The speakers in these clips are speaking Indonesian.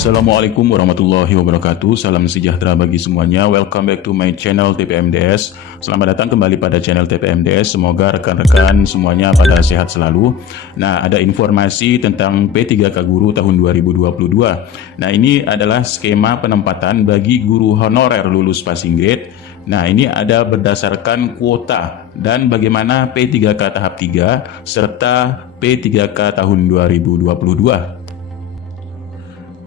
Assalamualaikum warahmatullahi wabarakatuh. Salam sejahtera bagi semuanya. Welcome back to my channel TPMDS. Selamat datang kembali pada channel TPMDS. Semoga rekan-rekan semuanya pada sehat selalu. Nah, ada informasi tentang P3K Guru tahun 2022. Nah, ini adalah skema penempatan bagi guru honorer lulus passing grade. Nah, ini ada berdasarkan kuota dan bagaimana P3K tahap 3 serta P3K tahun 2022.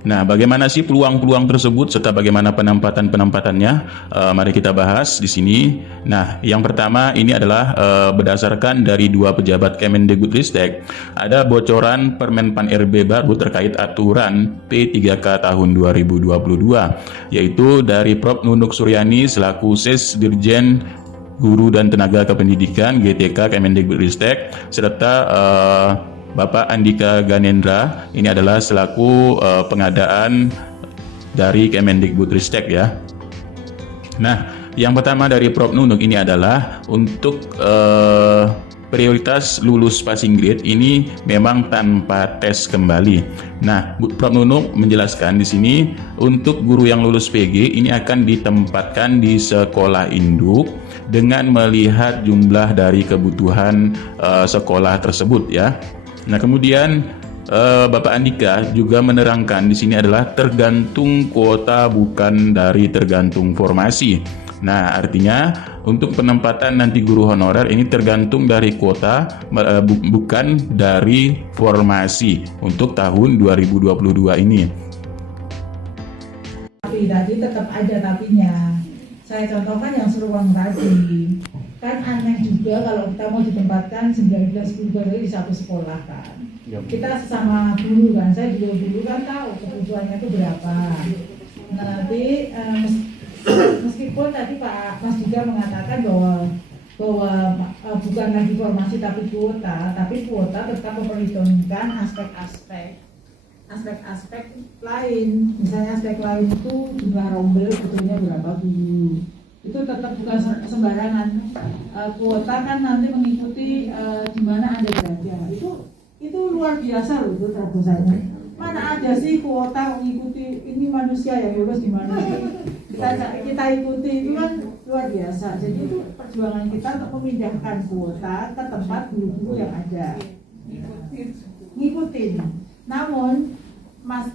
Nah, bagaimana sih peluang-peluang tersebut serta bagaimana penempatannya? Mari kita bahas di sini. Nah, yang pertama ini adalah berdasarkan dari dua pejabat Kemendikbudristek, ada bocoran Permenpan RB baru terkait aturan P3K tahun 2022, yaitu dari Prof. Nunuk Suryani selaku Ses Dirjen Guru dan Tenaga Kependidikan GTK Kemendikbudristek serta Bapak Andika Ganendra, ini adalah selaku pengadaan dari Kemendikbudristek ya. Nah, yang pertama dari Prof. Nunuk ini adalah untuk prioritas lulus passing grade ini memang tanpa tes kembali. Nah, Prof. Nunuk menjelaskan di sini untuk guru yang lulus PG ini akan ditempatkan di sekolah induk dengan melihat jumlah dari kebutuhan sekolah tersebut ya. Nah, kemudian Bapak Andika juga menerangkan di sini adalah tergantung kuota bukan dari tergantung formasi. Nah, artinya untuk penempatan nanti guru honorer ini tergantung dari kuota bukan dari formasi untuk tahun 2022 ini. Tapi tadi tetap ada tapinya. Saya contohkan yang seruang tadi. Kan aneh juga kalau kita mau ditempatkan 19 guru di satu sekolah kan. Kita sesama guru kan, saya juga dulu kan tahu kebutuhannya itu berapa. Nah, nanti meskipun tadi Pak Mas juga mengatakan bahwa bukan lagi formasi tapi kuota tetap memperhitungkan aspek lain. Misalnya aspek lain itu jumlah rombel betulnya berapa guru. Itu tetap bukan sembarangan. Kuota kan nanti mengikuti di mana Anda berada. Itu luar biasa loh itu terobosannya. Mana ada sih kuota mengikuti ini manusia yang lulus di mana? Kita ikuti itu kan luar biasa. Jadi itu perjuangan kita untuk memindahkan kuota ke tempat guru-guru yang ada. Ngikutin. Namun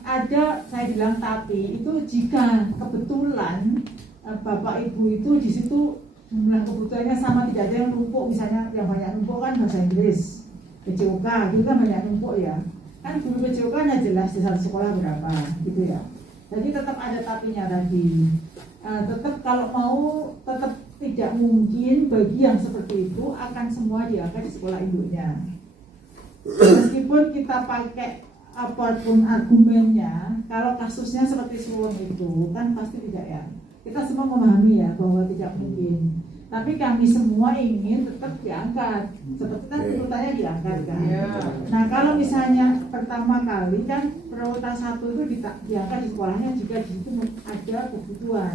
ada saya bilang tapi itu jika kebetulan Bapak Ibu itu di situ jumlah kebutuhannya sama, tidak ada yang numpuk, misalnya yang banyak numpuk kan bahasa Inggris, PJOK itu kan banyak numpuk ya, kan guru PJOK kan jelas di satu sekolah berapa gitu ya. Jadi tetap ada tapinya tadi. Tetap kalau mau tetap tidak mungkin bagi yang seperti itu akan semua diangkat di sekolah induknya. Meskipun kita pakai apapun argumennya, kalau kasusnya seperti Suwon itu kan pasti tidak ya. Kita semua memahami ya bahwa tidak mungkin. Tapi kami semua ingin tetap diangkat. Seperti kan tuntutannya diangkat kan. Nah, kalau misalnya pertama kali kan prioritas 1 itu diangkat di sekolahnya jika di situ ada kebutuhan.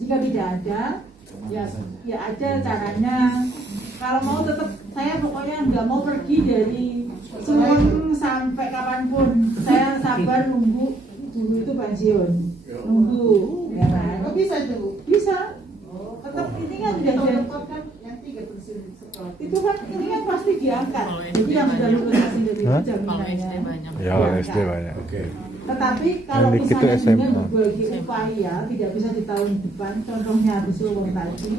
Jika tidak ada, ya ada caranya. Kalau mau tetap saya pokoknya nggak mau pergi dari Suwon sampai kapanpun. Saya sabar nunggu guru itu pensiun. Nunggu ya kan? Oh, bisa tuh? Bisa. Tetap ini kan tidak kan yang 3 pensiun sekolah. itu kan ini kan pasti diangkat. Jadi yang sudah lulus passing grade itu jaminannya. Ya, SD banyak. Oke. Tetapi kalau Yang dikit misalnya itu SMA. dengan berbagi upaya tidak bisa di tahun depan, contohnya di Suwon tadi,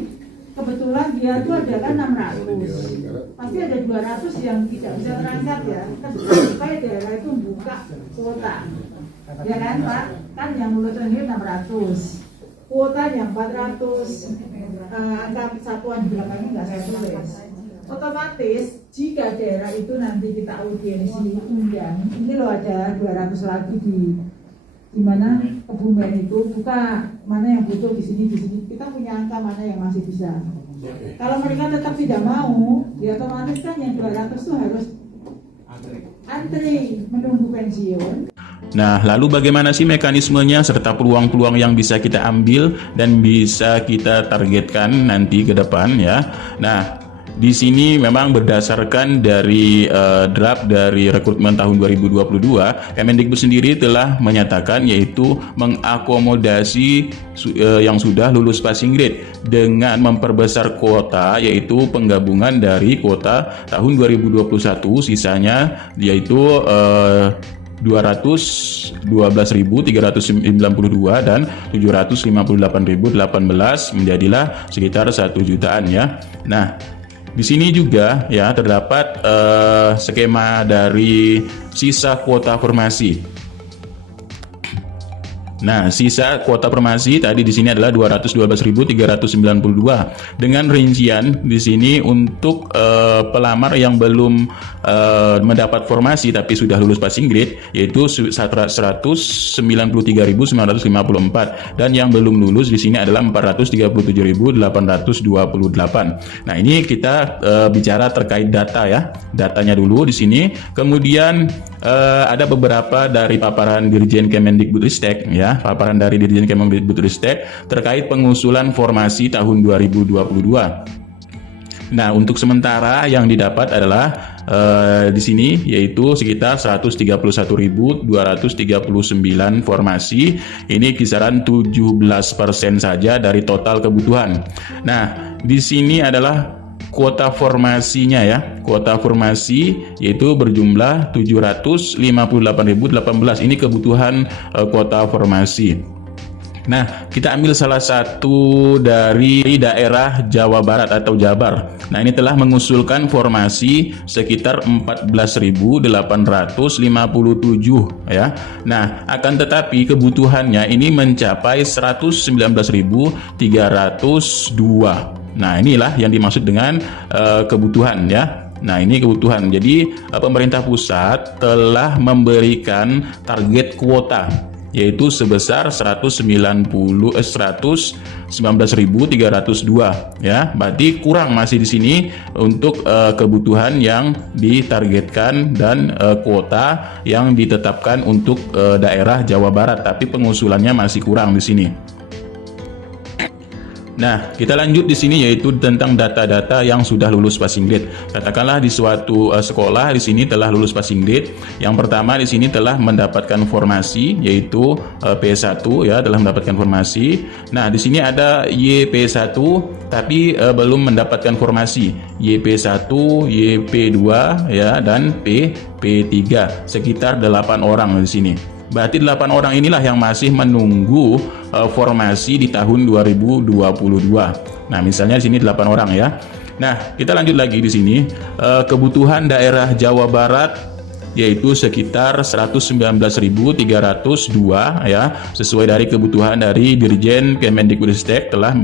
kebetulan dia itu ada kan 600, pasti ada 200 yang tidak bisa terangkat ya, supaya daerah itu membuka kuota. Ya kan Pak, kan yang lulus ini 600, kuota yang 400, angka satuan di belakangnya nggak saya tulis. Otomatis jika daerah itu nanti kita audiensi undang, ini loh ada 200 lagi di mana Kebumen itu buka mana yang butuh di sini, kita punya angka mana yang masih bisa. Kalau mereka tetap tidak mau, ya otomatis kan yang 200 itu harus antri menunggu pensiun. Nah, lalu bagaimana sih mekanismenya serta peluang-peluang yang bisa kita ambil dan bisa kita targetkan nanti ke depan ya. Nah, di sini memang berdasarkan dari draft dari rekrutmen tahun 2022, Kemendikbud sendiri telah menyatakan yaitu mengakomodasi yang sudah lulus passing grade dengan memperbesar kuota, yaitu penggabungan dari kuota tahun 2021 sisanya yaitu 212.392 dan 758.018 menjadilah sekitar 1 jutaan ya. Nah, di sini juga ya terdapat skema dari sisa kuota formasi. Nah, sisa kuota formasi tadi di sini adalah 212.392 dengan rincian di sini untuk pelamar yang belum mendapat formasi tapi sudah lulus passing grade yaitu 193.954 dan yang belum lulus di sini adalah 437.828. Nah, ini kita bicara terkait data ya. Datanya dulu di sini. Kemudian ada beberapa dari paparan Dirjen Kemendikbudristek ya, paparan dari Dirjen Kemendikbudristek terkait pengusulan formasi tahun 2022. Nah, untuk sementara yang didapat adalah di sini yaitu sekitar 131.239 formasi. Ini kisaran 17% saja dari total kebutuhan. Nah, di sini adalah kuota formasinya ya. Kuota formasi yaitu berjumlah 758.018. Ini kebutuhan kuota formasi. Nah, kita ambil salah satu dari daerah Jawa Barat atau Jabar. Nah, ini telah mengusulkan formasi sekitar 14.857 ya. Nah, akan tetapi kebutuhannya ini mencapai 119.302. Nah, inilah yang dimaksud dengan kebutuhan ya. Nah, ini kebutuhan. Jadi, pemerintah pusat telah memberikan target kuota yaitu sebesar 119.302 ya. Berarti kurang masih di sini untuk kebutuhan yang ditargetkan dan kuota yang ditetapkan untuk daerah Jawa Barat, tapi pengusulannya masih kurang di sini. Nah, kita lanjut di sini yaitu tentang data-data yang sudah lulus passing grade. Katakanlah di suatu sekolah di sini telah lulus passing grade. Yang pertama di sini telah mendapatkan formasi yaitu P1 ya, telah mendapatkan formasi. Nah, di sini ada YP1 tapi belum mendapatkan formasi. YP1, YP2 ya dan P3. Sekitar 8 orang di sini. Berarti 8 orang inilah yang masih menunggu formasi di tahun 2022. Nah, misalnya di sini 8 orang ya. Nah, kita lanjut lagi di sini. Kebutuhan daerah Jawa Barat yaitu sekitar 119.302 ya, sesuai dari kebutuhan dari Dirjen Kemendikbudristek telah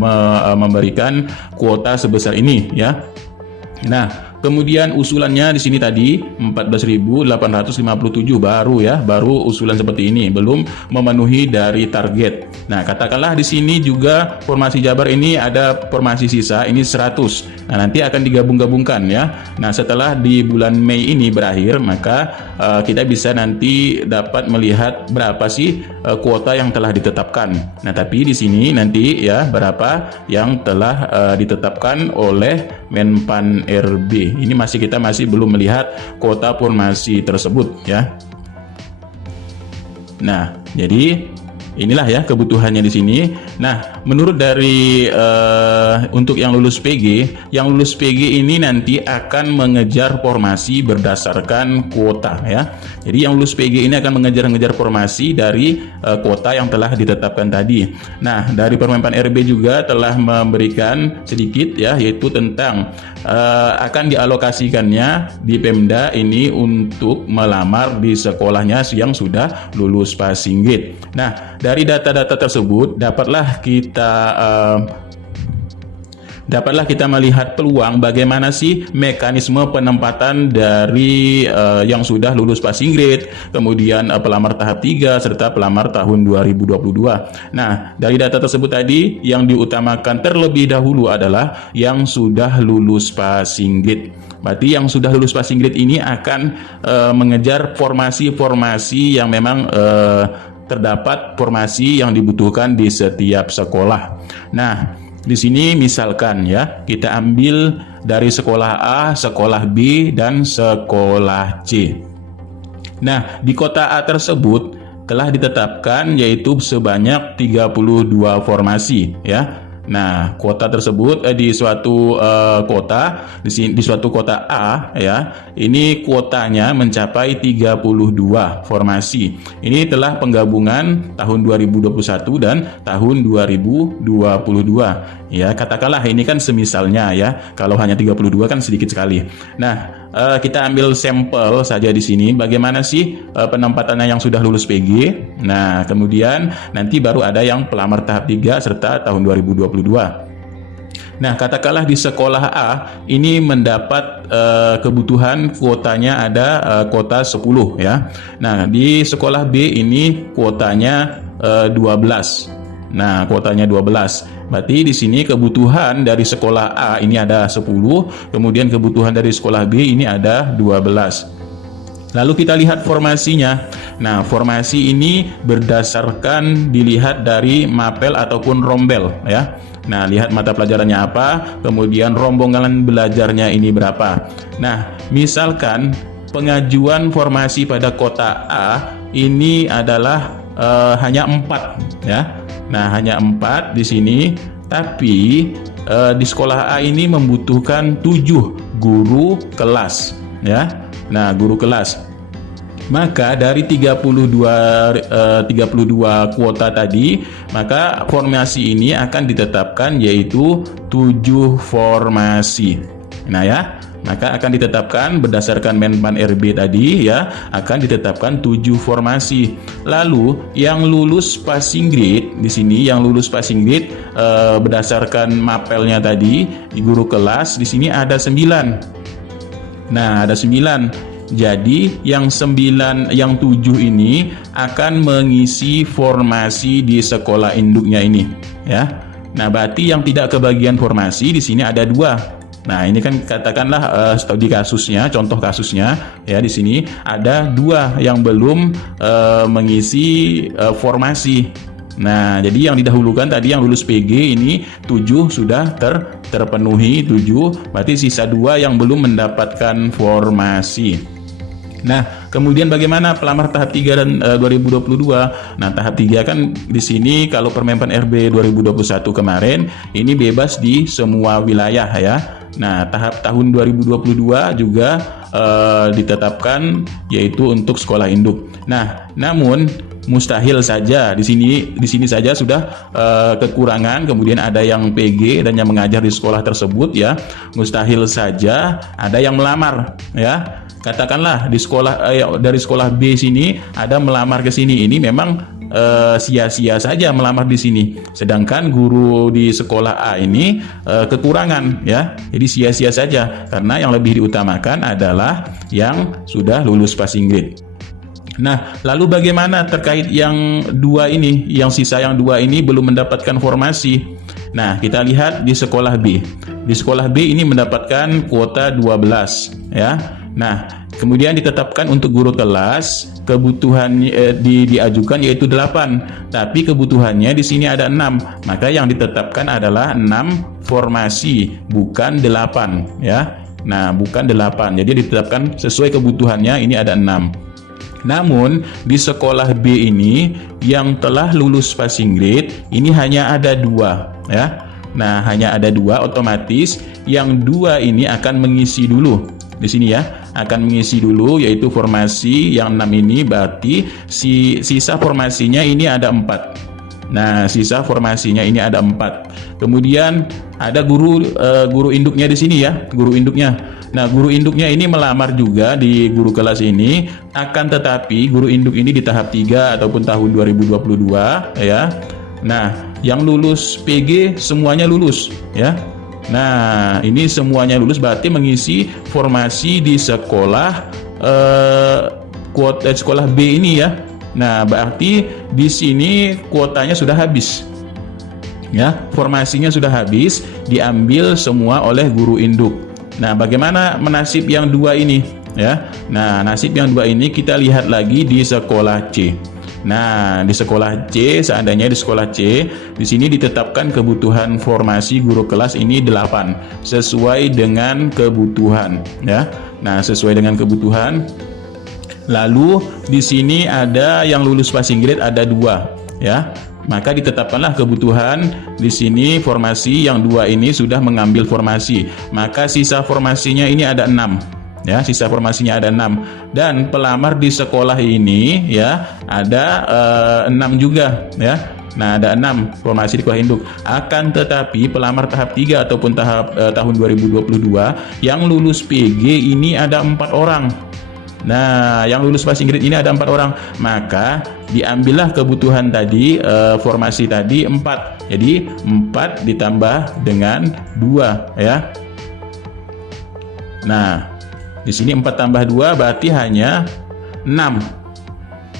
memberikan kuota sebesar ini ya. Nah, kemudian usulannya di sini tadi 14.857 baru usulan seperti ini, belum memenuhi dari target. Nah, katakanlah di sini juga formasi Jabar ini ada formasi sisa ini 100. Nah, nanti akan digabung-gabungkan ya. Nah, setelah di bulan Mei ini berakhir, maka kita bisa nanti dapat melihat berapa sih kuota yang telah ditetapkan. Nah, tapi di sini nanti ya berapa yang telah ditetapkan oleh Menpan RB. Ini kita masih belum melihat kuota formasi tersebut ya. Nah, jadi inilah ya kebutuhannya di sini. Nah, menurut dari untuk yang lulus PG ini nanti akan mengejar formasi berdasarkan kuota ya. Jadi yang lulus PG ini akan mengejar formasi dari kuota yang telah ditetapkan tadi. Nah, dari Permenpan RB juga telah memberikan sedikit ya, yaitu tentang akan dialokasikannya di Pemda ini untuk melamar di sekolahnya yang sudah lulus passing grade. Nah, dari data-data tersebut dapatlah kita melihat peluang bagaimana sih mekanisme penempatan dari yang sudah lulus passing grade, kemudian pelamar tahap 3 serta pelamar tahun 2022. Nah, dari data tersebut tadi yang diutamakan terlebih dahulu adalah yang sudah lulus passing grade. Berarti yang sudah lulus passing grade ini akan mengejar formasi-formasi yang memang terdapat formasi yang dibutuhkan di setiap sekolah. Nah, di sini misalkan ya, kita ambil dari sekolah A, sekolah B, dan sekolah C. Nah, di kota A tersebut telah ditetapkan yaitu sebanyak 32 formasi ya. Nah, kota tersebut di suatu kota di suatu kota A ya, ini kuotanya mencapai 32 formasi. Ini telah penggabungan tahun 2021 dan tahun 2022. Ya, katakanlah ini kan semisalnya ya. Kalau hanya 32 kan sedikit sekali. Nah, kita ambil sampel saja di sini bagaimana sih penempatannya yang sudah lulus PG. Nah, kemudian nanti baru ada yang pelamar tahap 3 serta tahun 2022. Nah, katakanlah di sekolah A ini mendapat kebutuhan kuotanya ada kuota 10 ya. Nah, di sekolah B ini kuotanya 12. Nah, kuotanya 12. Berarti di sini kebutuhan dari sekolah A ini ada 10, kemudian kebutuhan dari sekolah B ini ada 12. Lalu kita lihat formasinya. Nah, formasi ini berdasarkan dilihat dari mapel ataupun rombel ya. Nah, lihat mata pelajarannya apa, kemudian rombongan belajarnya ini berapa. Nah, misalkan pengajuan formasi pada kota A ini adalah hanya 4 ya. Nah, hanya 4 di sini, tapi di sekolah A ini membutuhkan 7 guru kelas ya. Nah, guru kelas. Maka dari 32 kuota tadi, maka formasi ini akan ditetapkan yaitu 7 formasi. Nah ya, maka akan ditetapkan berdasarkan Menpan RB tadi ya, akan ditetapkan 7 formasi. Lalu yang lulus passing grade di sini, yang lulus passing grade berdasarkan mapelnya tadi di guru kelas di sini ada 9. Nah, ada 9. Jadi yang 7 ini akan mengisi formasi di sekolah induknya ini ya. Nah, berarti yang tidak kebagian formasi di sini ada 2. Nah, ini kan katakanlah studi kasusnya, contoh kasusnya ya, di sini ada 2 yang belum mengisi formasi. Nah, jadi yang didahulukan tadi yang lulus PG ini 7 sudah terpenuhi 7, berarti sisa 2 yang belum mendapatkan formasi. Nah, kemudian bagaimana pelamar tahap 3 dan 2022? Nah, tahap 3 kan di sini kalau Permenpan RB 2021 kemarin ini bebas di semua wilayah ya. Nah, tahap tahun 2022 juga ditetapkan yaitu untuk sekolah induk. Nah, namun mustahil saja di sini saja sudah kekurangan, kemudian ada yang PG dan yang mengajar di sekolah tersebut ya. Mustahil saja ada yang melamar ya. Katakanlah di sekolah dari sekolah B sini ada melamar ke sini, ini memang sia-sia saja melamar di sini. Sedangkan guru di sekolah A ini kekurangan ya. Jadi sia-sia saja karena yang lebih diutamakan adalah yang sudah lulus passing grade. Nah, lalu bagaimana terkait yang 2 ini, yang sisa yang 2 ini belum mendapatkan formasi? Nah, kita lihat di sekolah B. Di sekolah B ini mendapatkan kuota 12 ya. Nah, kemudian ditetapkan untuk guru kelas kebutuhan diajukan yaitu 8, tapi kebutuhannya di sini ada 6. Maka yang ditetapkan adalah 6 formasi, bukan 8 ya. Nah, bukan 8. Jadi ditetapkan sesuai kebutuhannya ini ada 6. Namun di sekolah B ini yang telah lulus passing grade ini hanya ada 2 ya. Nah, hanya ada 2, otomatis yang 2 ini akan mengisi dulu di sini ya, akan mengisi dulu yaitu formasi yang 6 ini, berarti sisa formasinya ini ada 4. Nah, sisa formasinya ini ada 4. Kemudian ada guru induknya di sini ya, guru induknya. Nah, guru induknya ini melamar juga di guru kelas ini, akan tetapi guru induk ini di tahap 3 ataupun tahun 2022 ya. Nah, yang lulus PG semuanya lulus ya. Nah, ini semuanya lulus berarti mengisi formasi di sekolah sekolah B ini ya. Nah, berarti di sini kuotanya sudah habis. Ya, formasinya sudah habis, diambil semua oleh guru induk. Nah, bagaimana nasib yang 2 ini? Ya, nah nasib yang 2 ini kita lihat lagi di sekolah C. Nah, di sekolah C, seandainya di sekolah C, di sini ditetapkan kebutuhan formasi guru kelas ini 8 sesuai dengan kebutuhan, ya. Nah, sesuai dengan kebutuhan. Lalu di sini ada yang lulus passing grade ada 2, ya. Maka ditetapkanlah kebutuhan di sini formasi yang 2 ini sudah mengambil formasi. Maka sisa formasinya ini ada 6. Ya, sisa formasinya ada 6. Dan pelamar di sekolah ini ya ada 6 juga ya. Nah, ada 6 formasi di sekolah induk. Akan tetapi pelamar tahap 3 ataupun tahap tahun 2022 yang lulus PG ini ada 4 orang. Nah, yang lulus passing grade ini ada 4 orang. Maka diambillah kebutuhan tadi, formasi tadi 4. Jadi 4 ditambah dengan 2 ya. Nah, di sini 4 tambah 2 berarti hanya 6.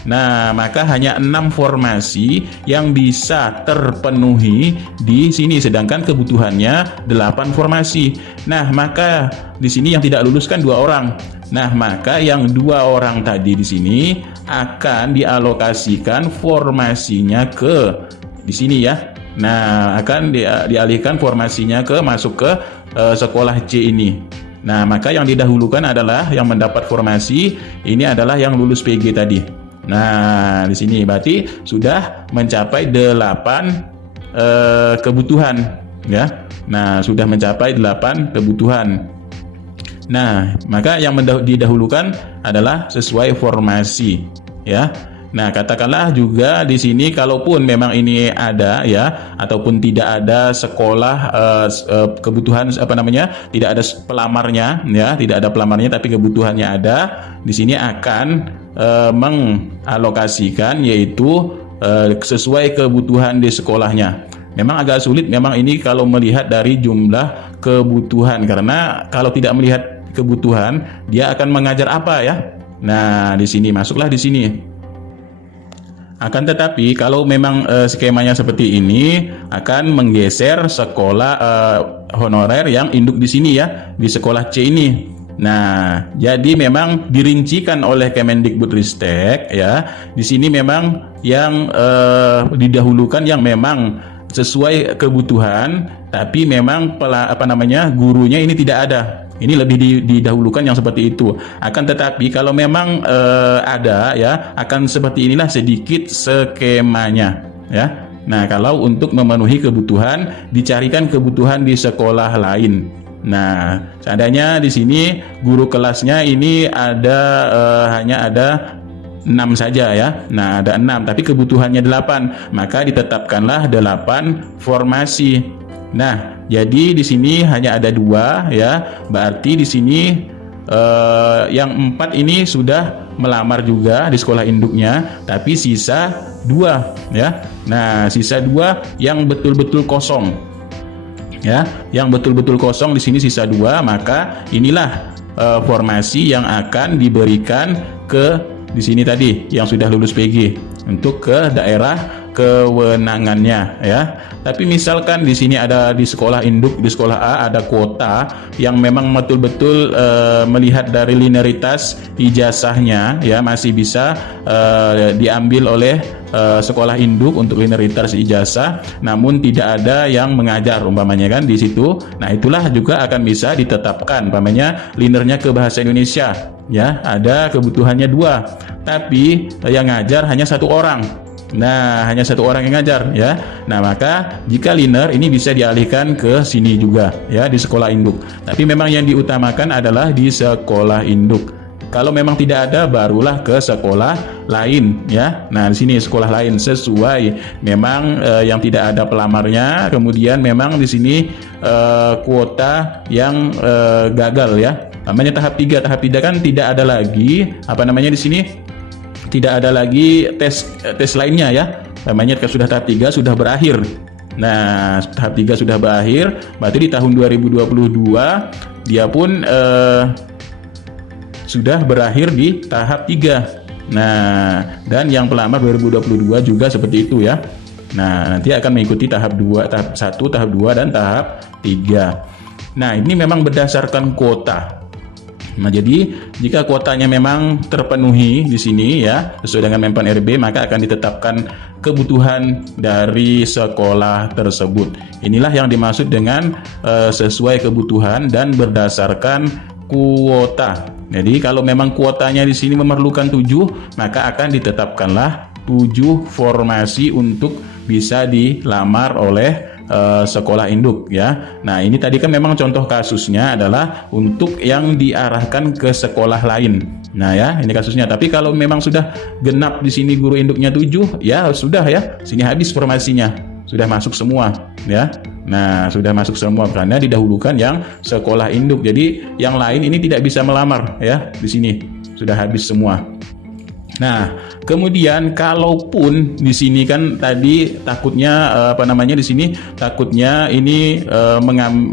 Nah, maka hanya 6 formasi yang bisa terpenuhi di sini, sedangkan kebutuhannya 8 formasi. Nah, maka di sini yang tidak lulus kan 2 orang. Nah, maka yang 2 orang tadi di sini akan dialokasikan formasinya ke di sini ya. Nah, akan dialihkan formasinya ke masuk ke sekolah C ini. Nah, maka yang didahulukan adalah yang mendapat formasi ini adalah yang lulus PG tadi. Nah, di sini berarti sudah mencapai 8 kebutuhan ya. Nah, sudah mencapai 8 kebutuhan. Nah, maka yang didahulukan adalah sesuai formasi ya. Nah, katakanlah juga di sini kalaupun memang ini ada ya ataupun tidak ada sekolah kebutuhan tidak ada pelamarnya ya, tidak ada pelamarnya tapi kebutuhannya ada, di sini akan mengalokasikan yaitu sesuai kebutuhan di sekolahnya. Memang agak sulit memang ini kalau melihat dari jumlah kebutuhan, karena kalau tidak melihat kebutuhan dia akan mengajar apa ya. Nah, di sini masuklah di sini. Akan tetapi kalau memang skemanya seperti ini akan menggeser sekolah honorer yang induk di sini ya, di sekolah C ini. Nah, jadi memang dirincikan oleh Kemendikbudristek ya. Di sini memang yang didahulukan yang memang sesuai kebutuhan, tapi memang gurunya ini tidak ada. Ini lebih didahulukan yang seperti itu. Akan tetapi kalau memang ada ya, akan seperti inilah sedikit skemanya ya. Nah, kalau untuk memenuhi kebutuhan dicarikan kebutuhan di sekolah lain. Nah, seandainya di sini guru kelasnya ini ada hanya ada 6 saja ya. Nah, ada 6 tapi kebutuhannya 8, maka ditetapkanlah 8 formasi. Nah, jadi di sini hanya ada 2 ya. Berarti di sini yang 4 ini sudah melamar juga di sekolah induknya, tapi sisa 2 ya. Nah, sisa 2 yang betul-betul kosong. Ya, yang betul-betul kosong di sini sisa 2, maka inilah formasi yang akan diberikan ke di sini tadi yang sudah lulus PG untuk ke daerah kewenangannya ya. Tapi misalkan di sini ada di sekolah induk, di sekolah A ada kuota yang memang betul-betul melihat dari linearitas ijazahnya ya, masih bisa diambil oleh sekolah induk untuk linearitas ijazah, namun tidak ada yang mengajar umpamanya kan di situ. Nah, itulah juga akan bisa ditetapkan umpamanya linernya ke bahasa Indonesia ya, ada kebutuhannya 2 tapi yang ngajar hanya 1 orang. Nah, hanya 1 orang yang ngajar ya. Nah, maka jika liner ini bisa dialihkan ke sini juga ya, di sekolah induk. Tapi memang yang diutamakan adalah di sekolah induk. Kalau memang tidak ada barulah ke sekolah lain ya. Nah, di sini sekolah lain sesuai memang yang tidak ada pelamarnya, kemudian memang di sini kuota yang gagal ya. Namanya tahap 3. Tahap 3 kan tidak ada lagi di sini tidak ada lagi tes lainnya ya. Namanya sudah tahap 3 sudah berakhir. Nah, tahap 3 sudah berakhir, berarti di tahun 2022 dia pun sudah berakhir di tahap 3. Nah, dan yang pelamar 2022 juga seperti itu ya. Nah, nanti akan mengikuti tahap 2, tahap 1, tahap 2 dan tahap 3. Nah, ini memang berdasarkan kuota. Nah, jadi jika kuotanya memang terpenuhi di sini ya, sesuai dengan Menpan RB, maka akan ditetapkan kebutuhan dari sekolah tersebut. Inilah yang dimaksud dengan sesuai kebutuhan dan berdasarkan kuota. Jadi kalau memang kuotanya di sini memerlukan 7, maka akan ditetapkanlah 7 formasi untuk bisa dilamar oleh sekolah induk ya. Nah, ini tadi kan memang contoh kasusnya adalah untuk yang diarahkan ke sekolah lain. Nah ya, ini kasusnya. Tapi kalau memang sudah genap di sini guru induknya 7, ya sudah ya. Sini habis formasinya. Sudah masuk semua ya. Nah, sudah masuk semua karena didahulukan yang sekolah induk. Jadi yang lain ini tidak bisa melamar ya di sini. Sudah habis semua. Nah, kemudian kalaupun di sini kan tadi takutnya di sini takutnya ini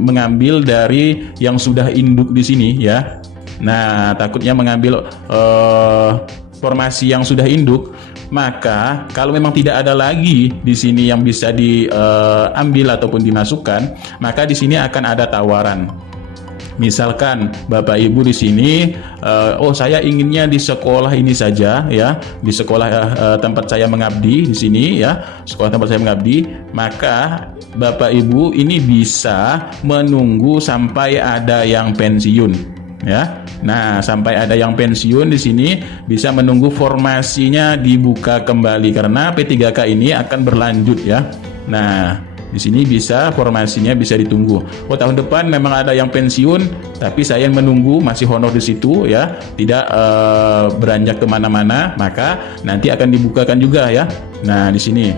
mengambil dari yang sudah induk di sini ya. Nah, takutnya mengambil formasi yang sudah induk, maka kalau memang tidak ada lagi di sini yang bisa diambil ataupun dimasukkan, maka di sini akan ada tawaran. Misalkan Bapak Ibu di sini, saya inginnya di sekolah ini saja ya, di sekolah tempat saya mengabdi di sini ya, sekolah tempat saya mengabdi, maka Bapak Ibu ini bisa menunggu sampai ada yang pensiun ya. Nah, sampai ada yang pensiun di sini bisa menunggu formasinya dibuka kembali karena P3K ini akan berlanjut ya. Nah, di sini bisa formasinya bisa ditunggu. Tahun depan memang ada yang pensiun, tapi saya menunggu masih honor di situ ya, tidak beranjak kemana-mana, maka nanti akan dibukakan juga ya. Nah, di sini.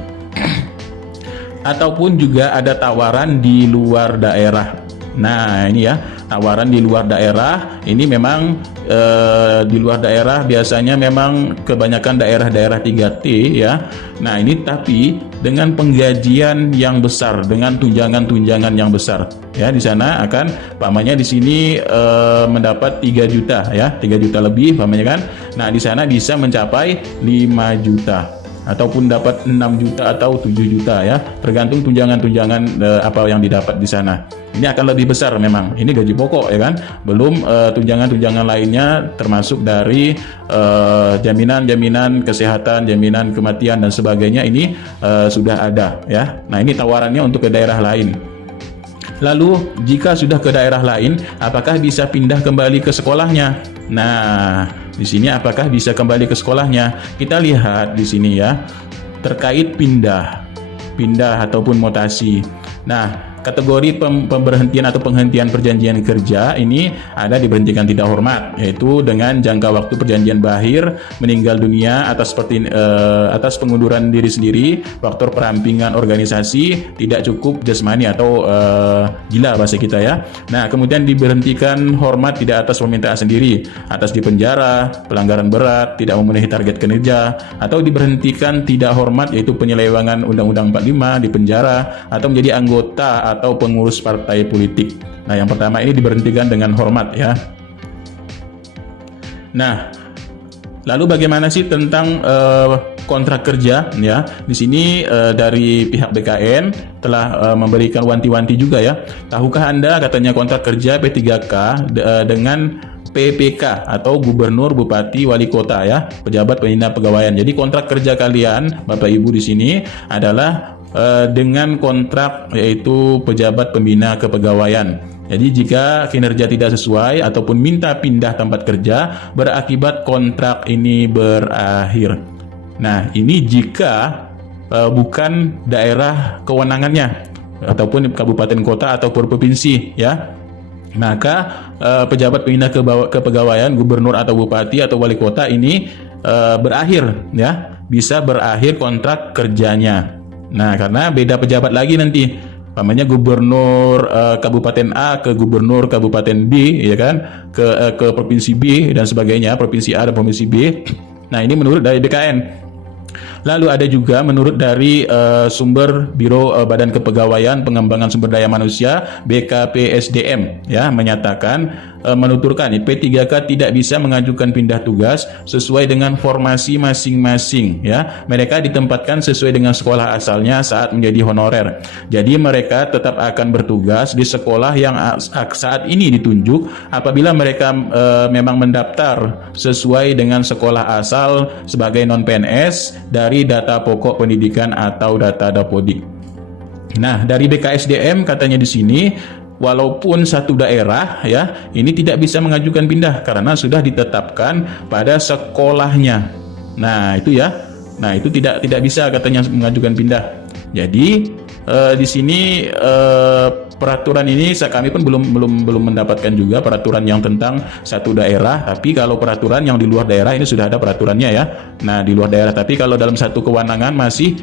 Ataupun juga ada tawaran di luar daerah. Nah, ini ya, tawaran di luar daerah. Ini memang di luar daerah biasanya memang kebanyakan daerah-daerah 3T ya. Nah, ini tapi dengan penggajian yang besar, dengan tunjangan-tunjangan yang besar. Ya, di sana akan pamannya di sini mendapat 3 juta ya, 3 juta lebih pamannya kan. Nah, di sana bisa mencapai 5 juta. Ataupun dapat 6 juta atau 7 juta ya, tergantung tunjangan-tunjangan apa yang didapat di sana. Ini akan lebih besar memang. Ini gaji pokok ya kan, belum tunjangan-tunjangan lainnya termasuk dari jaminan-jaminan kesehatan, jaminan kematian dan sebagainya ini sudah ada ya. Nah, ini tawarannya untuk ke daerah lain. Lalu jika sudah ke daerah lain, apakah bisa pindah kembali ke sekolahnya? Nah, di sini apakah bisa kembali ke sekolahnya? Kita lihat di sini ya, terkait pindah ataupun mutasi. Nah, kategori pemberhentian atau penghentian perjanjian kerja ini ada diberhentikan tidak hormat, yaitu dengan jangka waktu perjanjian berakhir, meninggal dunia atas pengunduran diri sendiri, faktor perampingan organisasi, tidak cukup jasmani atau gila bahasa kita ya. Nah, kemudian diberhentikan hormat tidak atas permintaan sendiri, atas dipenjara, pelanggaran berat, tidak memenuhi target kinerja, atau diberhentikan tidak hormat yaitu penyelewengan Undang-Undang 45, dipenjara, atau menjadi anggota atau pengurus partai politik. Nah, yang pertama ini diberhentikan dengan hormat ya. Nah, lalu bagaimana sih tentang kontrak kerja ya? Di sini dari pihak BKN telah memberikan wanti-wanti juga ya. Tahukah Anda katanya kontrak kerja P3K dengan PPK atau Gubernur, Bupati, Wali Kota ya, pejabat pembina pegawaian. Jadi kontrak kerja kalian Bapak Ibu di sini adalah dengan kontrak yaitu pejabat pembina kepegawaian. Jadi jika kinerja tidak sesuai ataupun minta pindah tempat kerja berakibat kontrak ini berakhir. Nah, ini jika bukan daerah kewenangannya ataupun kabupaten kota atau provinsi ya. Maka pejabat pembina kepegawaian, gubernur atau bupati atau wali kota ini berakhir ya, bisa berakhir kontrak kerjanya. Nah, karena beda pejabat lagi nanti, namanya gubernur kabupaten A ke gubernur kabupaten B, ya kan, ke provinsi B dan sebagainya, provinsi A dan provinsi B. Nah, ini menurut dari BKN. Lalu ada juga menurut dari sumber Biro Badan Kepegawaian Pengembangan Sumber Daya Manusia BKPSDM ya, menyatakan menuturkan P3K tidak bisa mengajukan pindah tugas sesuai dengan formasi masing-masing ya. Mereka ditempatkan sesuai dengan sekolah asalnya saat menjadi honorer. Jadi mereka tetap akan bertugas di sekolah yang saat ini ditunjuk apabila mereka memang mendaftar sesuai dengan sekolah asal sebagai non-PNS dari data pokok pendidikan atau data Dapodik. Nah, dari BKSDM katanya di sini walaupun satu daerah ya, ini tidak bisa mengajukan pindah karena sudah ditetapkan pada sekolahnya. Nah, itu ya. Nah, itu tidak bisa katanya mengajukan pindah. Jadi di sini peraturan ini kami pun belum mendapatkan juga peraturan yang tentang satu daerah, tapi kalau peraturan yang di luar daerah ini sudah ada peraturannya ya. Nah, di luar daerah, tapi kalau dalam satu kewenangan masih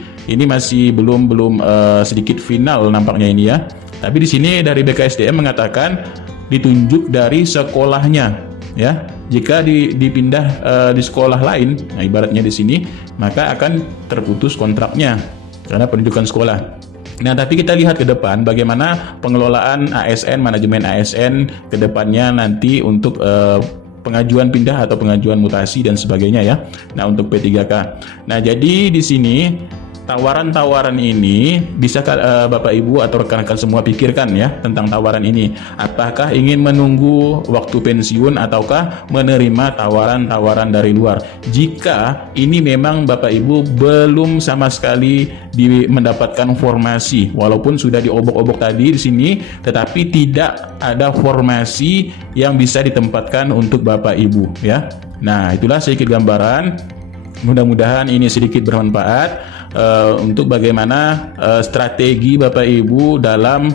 belum sedikit final nampaknya ini ya. Tapi di sini dari BKSDM mengatakan ditunjuk dari sekolahnya ya. Jika dipindah di sekolah lain, nah ibaratnya di sini, maka akan terputus kontraknya karena penunjukan sekolah. Nah, tapi kita lihat ke depan bagaimana pengelolaan ASN, manajemen ASN ke depannya nanti untuk pengajuan pindah atau pengajuan mutasi dan sebagainya ya. Nah, untuk P3K. Nah, jadi di sini tawaran-tawaran ini bisa Bapak Ibu atau rekan-rekan semua pikirkan ya tentang tawaran ini. Apakah ingin menunggu waktu pensiun ataukah menerima tawaran-tawaran dari luar? Jika ini memang Bapak Ibu belum sama sekali mendapatkan formasi, walaupun sudah diobok-obok tadi di sini, tetapi tidak ada formasi yang bisa ditempatkan untuk Bapak Ibu ya. Nah, itulah sedikit gambaran. Mudah-mudahan ini sedikit bermanfaat untuk bagaimana strategi Bapak Ibu dalam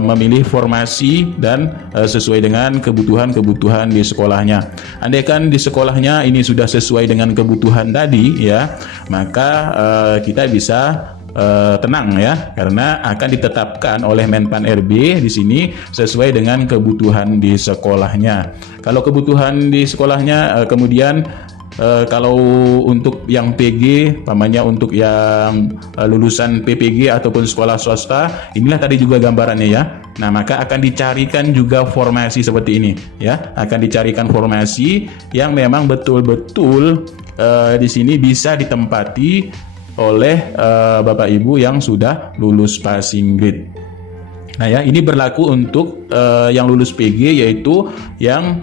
memilih formasi dan sesuai dengan kebutuhan di sekolahnya. Andaikan di sekolahnya ini sudah sesuai dengan kebutuhan tadi ya, maka kita bisa tenang ya, karena akan ditetapkan oleh Menpan RB di sini sesuai dengan kebutuhan di sekolahnya. Kalau kebutuhan di sekolahnya kemudian kalau untuk yang PG, pamannya untuk yang lulusan PPG ataupun sekolah swasta, inilah tadi juga gambarannya ya. Nah, maka akan dicarikan juga formasi seperti ini ya. Akan dicarikan formasi yang memang betul-betul di sini bisa ditempati oleh Bapak Ibu yang sudah lulus passing grade. Nah ya, ini berlaku untuk yang lulus PG, yaitu yang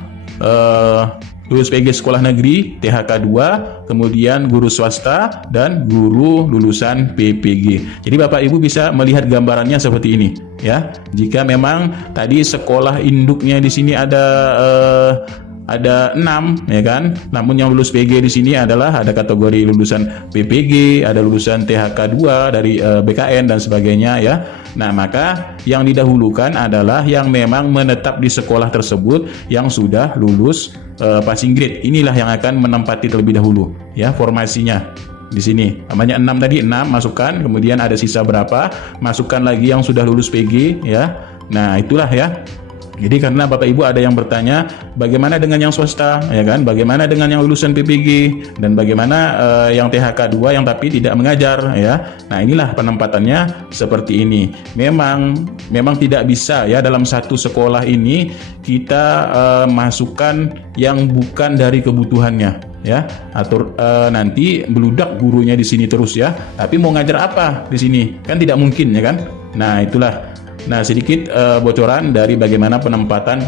lulus PG sekolah negeri, THK 2, kemudian guru swasta, dan guru lulusan PPG. Jadi Bapak Ibu bisa melihat gambarannya seperti ini ya. Jika memang tadi sekolah induknya di sini ada 6 ya kan. Namun yang lulus PG di sini adalah ada kategori lulusan PPG, ada lulusan THK 2 dari BKN dan sebagainya ya. Nah, maka yang didahulukan adalah yang memang menetap di sekolah tersebut yang sudah lulus passing grade. Inilah yang akan menempati terlebih dahulu ya formasinya. Di sini namanya 6 tadi, 6 masukkan, kemudian ada sisa berapa, masukkan lagi yang sudah lulus PG ya. Nah, itulah ya. Jadi karena Bapak Ibu ada yang bertanya bagaimana dengan yang swasta ya kan, bagaimana dengan yang lulusan PPG, dan bagaimana yang THK 2 yang tapi tidak mengajar ya. Nah, inilah penempatannya seperti ini. Memang tidak bisa ya dalam satu sekolah ini kita masukkan yang bukan dari kebutuhannya ya, atau nanti beludak gurunya di sini terus ya, tapi mau ngajar apa di sini kan tidak mungkin ya kan. Nah, itulah. Nah, sedikit bocoran dari bagaimana penempatan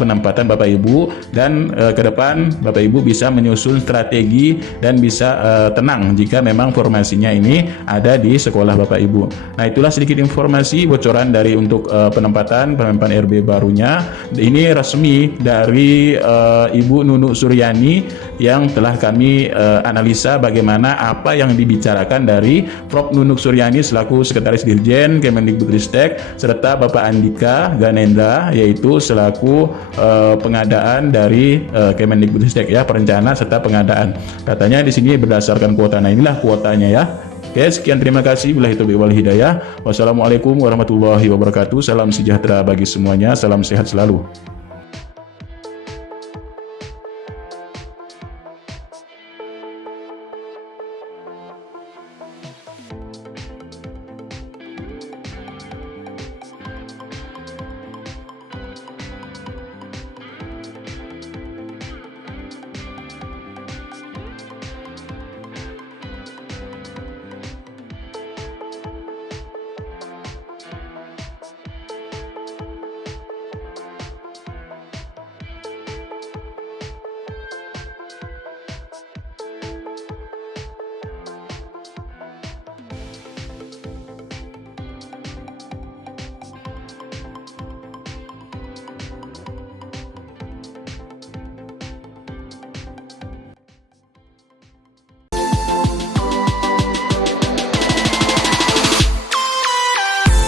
Bapak Ibu, dan ke depan Bapak Ibu bisa menyusun strategi dan bisa tenang jika memang formasinya ini ada di sekolah Bapak Ibu. Nah, itulah sedikit informasi bocoran dari untuk penempatan Menpan RB barunya. Ini resmi dari Ibu Nunuk Suryani yang telah kami analisa bagaimana apa yang dibicarakan dari Prof. Nunuk Suryani selaku Sekretaris Dirjen Kemendikbudristek, serta Bapak Andika Ganendra yaitu selaku pengadaan dari Kemendikbudristek ya, perencana serta pengadaan. Katanya di sini berdasarkan kuota. Nah, inilah kuotanya ya. Oke, sekian, terima kasih. Billahi taufiq wal hidayah. Wassalamualaikum warahmatullahi wabarakatuh. Salam sejahtera bagi semuanya. Salam sehat selalu.